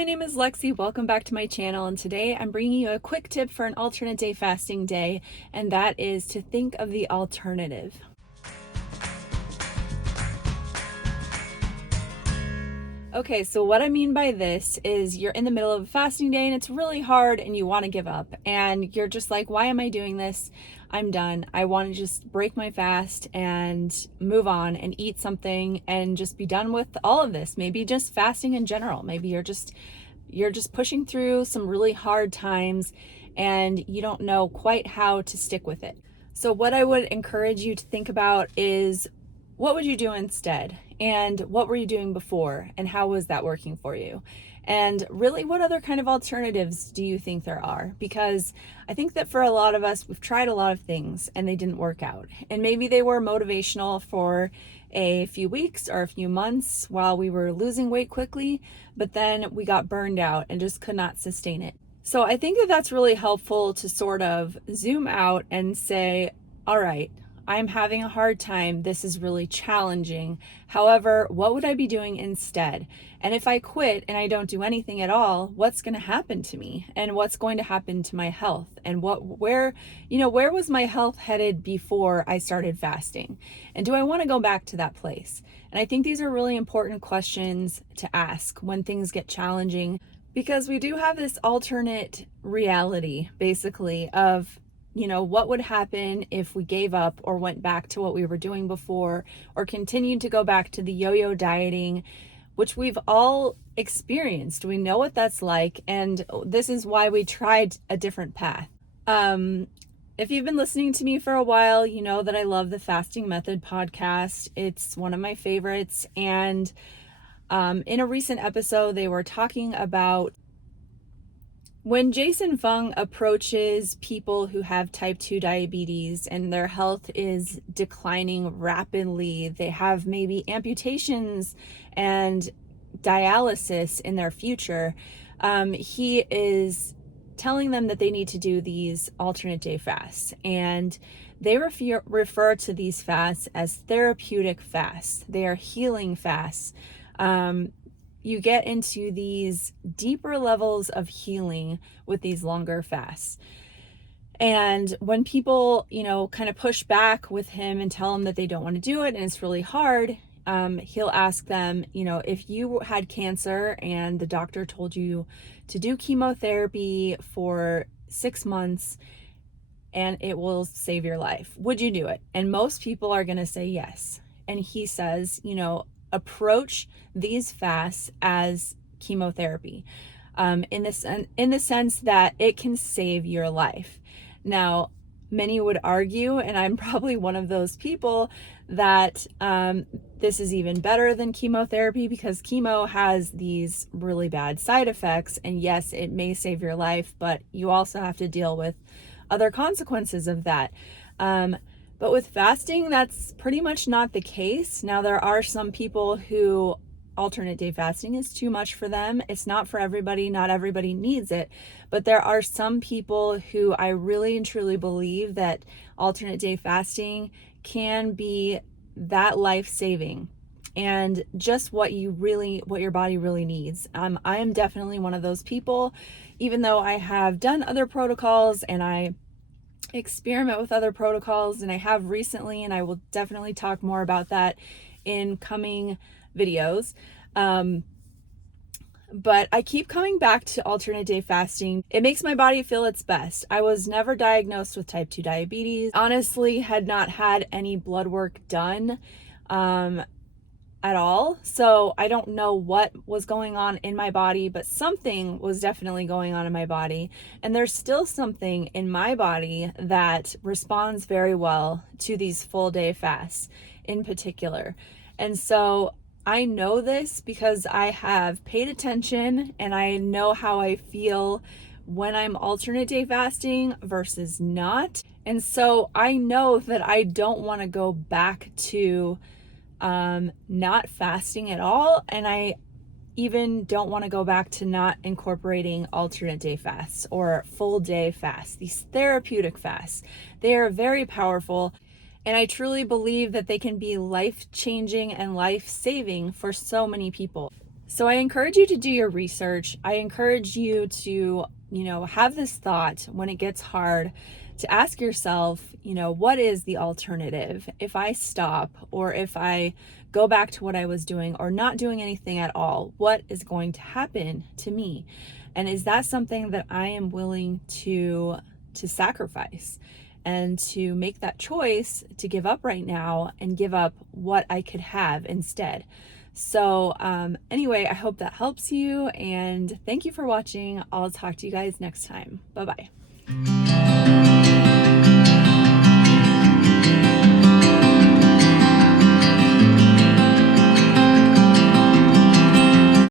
my name is Lexi. Welcome back to my channel, and today I'm bringing you a quick tip for an alternate day fasting day, and that is to think of the alternative. Okay, so what I mean by this is you're in the middle of a fasting day and it's really hard and you want to give up and you're just like, why am I doing this? I'm done. I want to just break my fast and move on and eat something and just be done with all of this. Maybe just fasting in general. Maybe you're just pushing through some really hard times and you don't know quite how to stick with it. So what I would encourage you to think about is, what would you do instead? And what were you doing before? And how was that working for you? And really, what other kind of alternatives do you think there are? Because I think that for a lot of us, we've tried a lot of things and they didn't work out. And maybe they were motivational for a few weeks or a few months while we were losing weight quickly, but then we got burned out and just could not sustain it. So I think that that's really helpful to sort of zoom out and say, all right, I'm having a hard time. This is really challenging. However, what would I be doing instead? And if I quit and I don't do anything at all, what's going to happen to me? And what's going to happen to my health? And where was my health headed before I started fasting? And do I want to go back to that place? And I think these are really important questions to ask when things get challenging, because we do have this alternate reality, basically, of what would happen if we gave up or went back to what we were doing before, or continued to go back to the yo-yo dieting, which we've all experienced. We know what that's like, and this is why we tried a different path. If you've been listening to me for a while, you know that I love the Fasting Method podcast. It's one of my favorites, and in a recent episode, they were talking about when Jason Fung approaches people who have type 2 diabetes and their health is declining rapidly. They have maybe amputations and dialysis in their future. He is telling them that they need to do these alternate day fasts, and they refer to these fasts as therapeutic fasts. They are healing fasts. You get into these deeper levels of healing with these longer fasts. And when people, kind of push back with him and tell him that they don't want to do it and it's really hard, he'll ask them, if you had cancer and the doctor told you to do chemotherapy for 6 months and it will save your life, would you do it? And most people are going to say yes. And he says, approach these fasts as chemotherapy, in the sense that it can save your life. Now, many would argue, and I'm probably one of those people, that this is even better than chemotherapy, because chemo has these really bad side effects, and yes, it may save your life, but you also have to deal with other consequences of that. But with fasting, that's pretty much not the case. Now, there are some people who alternate day fasting is too much for them. It's not for everybody. Not everybody needs it. But there are some people who I really and truly believe that alternate day fasting can be that life-saving and just what your body really needs. I am definitely one of those people, even though I have done other protocols and I experiment with other protocols, and I have recently, and I will definitely talk more about that in coming videos. But I keep coming back to alternate day fasting. It makes my body feel its best. I was never diagnosed with type 2 diabetes. Honestly, had not had any blood work done at all. So I don't know what was going on in my body, but something was definitely going on in my body. And there's still something in my body that responds very well to these full day fasts in particular. And so I know this because I have paid attention and I know how I feel when I'm alternate day fasting versus not. And so I know that I don't want to go back to not fasting at all, and I even don't want to go back to not incorporating alternate day fasts or full day fasts. These therapeutic fasts, they are very powerful, and I truly believe that they can be life-changing and life-saving for so many people. So I encourage you to do your research. I encourage you to, have this thought when it gets hard to ask yourself, what is the alternative? If I stop or if I go back to what I was doing or not doing anything at all, what is going to happen to me? And is that something that I am willing to sacrifice and to make that choice to give up right now and give up what I could have instead? So, anyway, I hope that helps you, and thank you for watching. I'll talk to you guys next time. Bye bye.